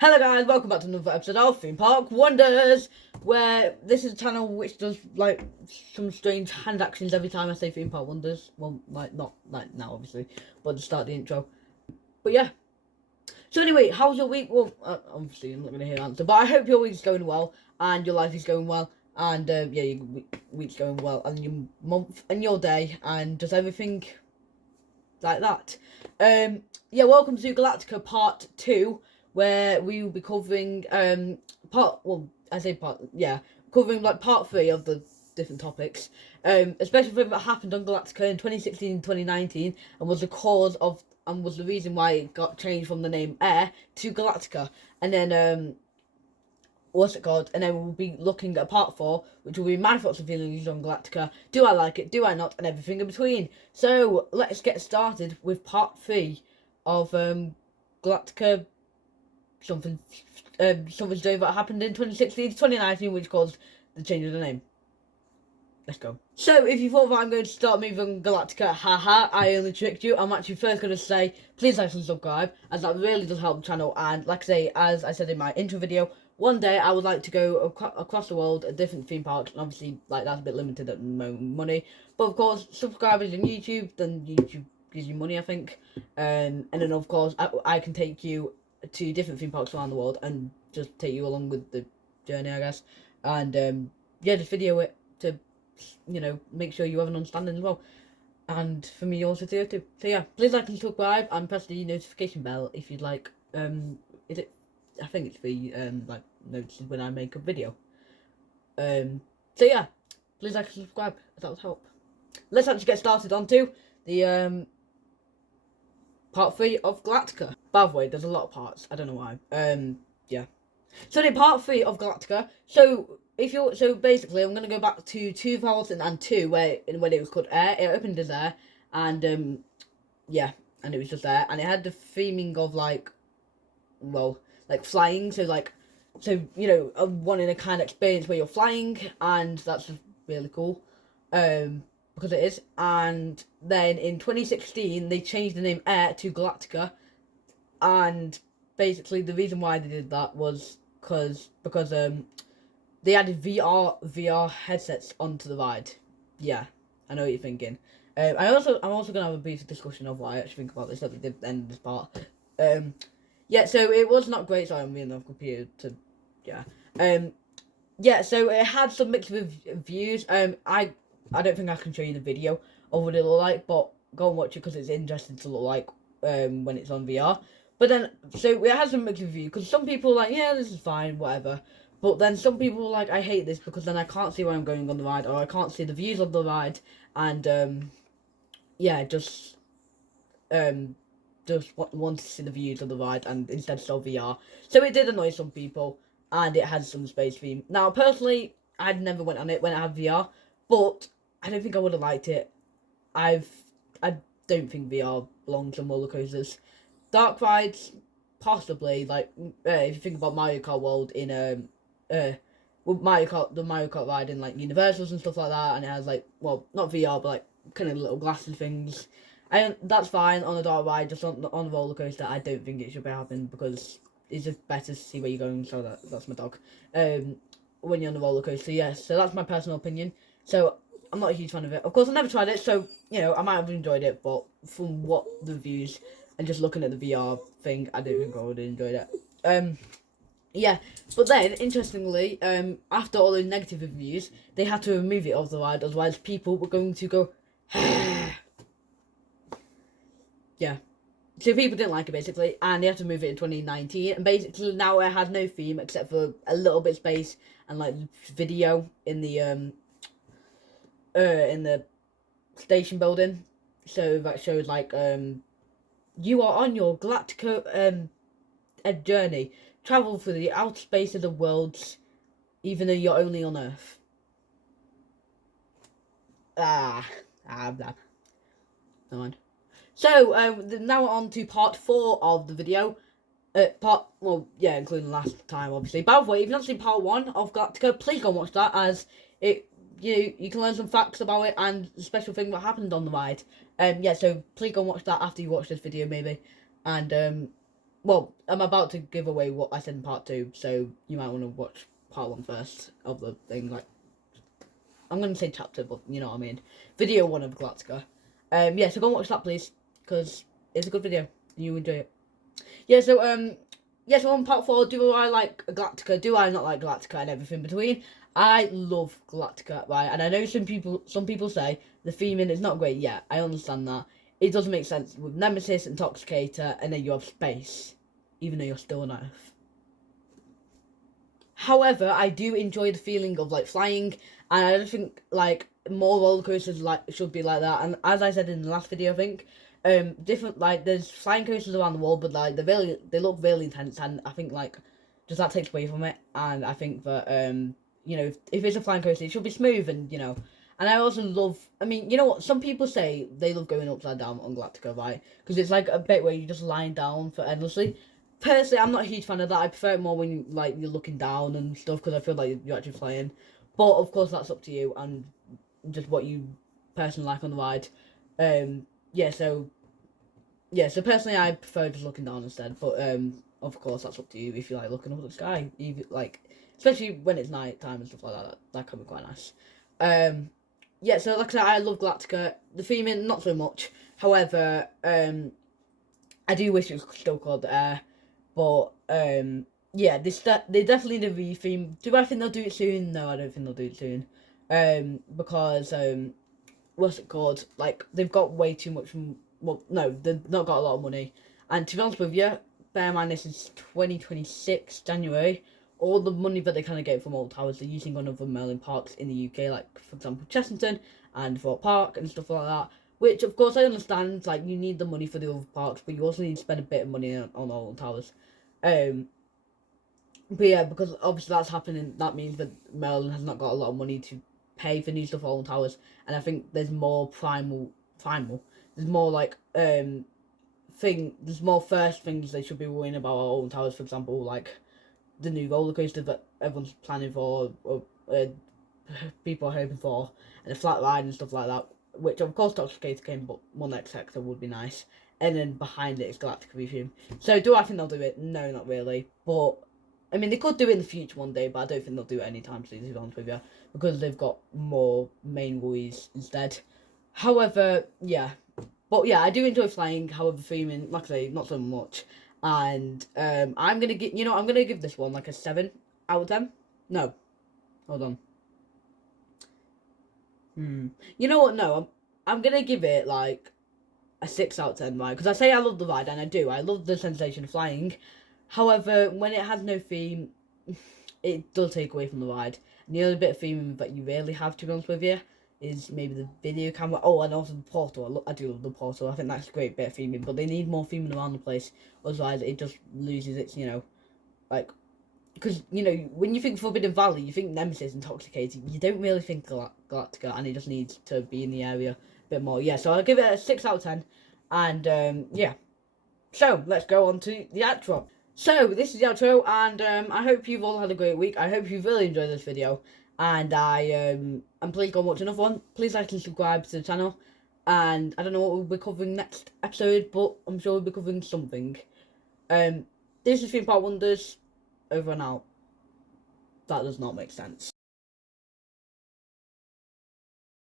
Hello guys, welcome back to another episode of Theme Park Wonders, where this is a channel which does like some strange hand actions every time I say Theme Park Wonders. Well, like not like now obviously, but to start the intro. But yeah. So anyway, how's your week? Well, obviously I'm not going to hear the answer, but I hope your week's going well and your life is going well, and yeah, your week's going well, and your month and your day and just everything like that. Yeah, welcome to Galactica Part 2, where we will be covering covering like part 3 of the different topics. A special thing that happened on Galactica in 2016 and 2019 and was the cause of and was the reason why it got changed from the name Air to Galactica. And then what's it called? And then we'll be looking at part 4, which will be my thoughts and feelings on Galactica. Do I like it? Do I not? And everything in between. So let's get started with part 3 of Galactica. Something story that happened in 2016 to 2019, which caused the change of the name. Let's go. So, if you thought that I'm going to start moving Galactica, haha, I only tricked you. I'm actually first going to say, please like and subscribe, as that really does help the channel. And like I say, as I said in my intro video, one day I would like to go across the world at different theme parks, and obviously, like, that's a bit limited at the moment, money. But of course, subscribers on YouTube, then YouTube gives you money, I think. And then of course, I can take you to different theme parks around the world and just take you along with the journey, I guess. And yeah, just video it to, you know, make sure you have an understanding as well. And for me also too. So yeah, please like and subscribe and press the notification bell if you'd like. Is it? I think it's the like notices when I make a video. So yeah, please like and subscribe. That would help. Let's actually get started on to the part 3 of Galactica. By the way, there's a lot of parts. I don't know why. Yeah. So in part 3 of Galactica. So basically, I'm gonna go back to 2002, when it was called Air. It opened as Air, and yeah, and it was just Air, and it had the theming of like flying. So you know, wanting a kind of experience where you're flying, and that's just really cool. Because it is. And then in 2016 they changed the name Air to Galactica, and basically the reason why they did that was because they added VR headsets onto the ride. Yeah, I know what you're thinking. I'm also gonna have a brief discussion of what I actually think about this at the end of this part. Yeah, so it was not great. Sorry, I'm being off computer to yeah. Yeah, so it had some mixed reviews. I don't think I can show you the video of what it looked like, but go and watch it because it's interesting to look like when it's on VR. But then, so it has some mixed review because some people are like, yeah, this is fine, whatever. But then some people are like, I hate this because then I can't see where I'm going on the ride, or I can't see the views of the ride, and yeah, just want to see the views of the ride and instead of VR. So it did annoy some people, and it had some space theme. Now, personally, I never went on it when I had VR, but I don't think I would have liked it. I don't think VR belongs on roller coasters. Dark rides, possibly. Like if you think about Mario Kart World in the Mario Kart ride in like Universals and stuff like that, and it has like, well, not VR, but like kind of little glasses things. And that's fine on a dark ride, just on a roller coaster. I don't think it should be happening because it's just better to see where you're going. So that's my dog. When you're on the roller coaster, yes. So that's my personal opinion. So I'm not a huge fan of it. Of course, I never tried it, so you know I might have enjoyed it, but from what the reviews and just looking at the VR thing, I don't think I would have enjoyed it. Yeah, but then interestingly, after all the negative reviews, they had to remove it off the ride, otherwise people were going to go. Yeah. So people didn't like it basically, and they had to move it in 2019, and basically now it has no theme except for a little bit of space and like video in the station building. So that shows like you are on your Galactica a journey. Travel through the outer space of the worlds, even though you're only on Earth. Blah. Never mind. So now we're on to part 4 of the video. Including last time, obviously. By the way, if you've not seen part 1 of Galactica, please go and watch that, as it you can learn some facts about it and the special thing that happened on the ride. Yeah, so please go and watch that after you watch this video, maybe. And well, I'm about to give away what I said in part 2, so you might want to watch part 1 first of the thing. Like, I'm going to say chapter, but you know what I mean. Video 1 of Galactica. Yeah, so go and watch that, please, because it's a good video, and you enjoy it. Yeah, so, so on part 4, do I like Galactica? Do I not like Galactica and everything between? I love Galactica, right? And I know some people say the theming is not great. Yeah, I understand that. It doesn't make sense with Nemesis, Intoxicator, and then you have space, even though you're still on Earth. However, I do enjoy the feeling of like flying, and I just think like more roller coasters like should be like that. And as I said in the last video, I think different like there's flying coasters around the world, but like they look really intense, and I think like just that takes away from it. And I think that you know if it's a flying coaster, it should be smooth, and you know. And I also love, I mean, you know what? Some people say they love going upside down on Galactica, right? Because it's like a bit where you're just lying down for endlessly. Personally, I'm not a huge fan of that. I prefer it more when you, like, you're looking down and stuff, because I feel like you're actually flying. But, of course, that's up to you and just what you personally like on the ride. Yeah, so, personally, I prefer just looking down instead. But, of course, that's up to you if you like looking up at the sky. Even, like, especially when it's night time and stuff like that. That can be quite nice. Yeah, so like I said, I love Galactica. The theming, not so much. However, I do wish it was still called Air. But, yeah, they definitely need a retheme. Do I think they'll do it soon? No, I don't think they'll do it soon. Because, what's it called? Like, they've got way too much, well, no, they've not got a lot of money. And to be honest with you, bear in mind this is 2026, January. All the money that they kind of get from Alton Towers, they're using on other Merlin parks in the UK, like, for example, Chessington and Thorpe Park and stuff like that. Which, of course, I understand, like, you need the money for the other parks, but you also need to spend a bit of money on Alton Towers. But yeah, because obviously that's happening, that means that Merlin has not got a lot of money to pay for new stuff for Alton Towers, and I think there's more there's more, like, there's more first things they should be worrying about at Alton Towers, for example, like, the new roller coaster that everyone's planning for, or people are hoping for, and a flat ride and stuff like that, which of course Toxicator came, but one next sector would be nice. And then behind it is Galactica Review. So do I think they'll do it? No, not really. But, I mean, they could do it in the future one day, but I don't think they'll do it anytime soon, to be honest with you, because they've got more main worries instead. However, yeah. But yeah, I do enjoy flying, however, theming, like I say, not so much. And I'm gonna give this one like a 7 out of 10. No, hold on. You know what? No, I'm gonna give it like a 6 out of 10, right? Because I say I love the ride, and I do. I love the sensation of flying. However, when it has no theme, it does take away from the ride. And the only bit of theme that you really have, to be honest with you, is maybe the video camera. Oh, and also the portal. I do love the portal. I think that's a great bit of theming, but they need more theming around the place. Otherwise, it just loses its, like, because, when you think Forbidden Valley, you think Nemesis Intoxicated. You don't really think Galactica, and it just needs to be in the area a bit more. Yeah, so I'll give it a 6 out of 10. And, yeah. So, let's go on to the outro. So, this is the outro, and I hope you've all had a great week. I hope you've really enjoyed this video. And and please go watch another one. Please like and subscribe to the channel. And I don't know what we'll be covering next episode, but I'm sure we'll be covering something. This has been Part Wonders. Over and out. That does not make sense.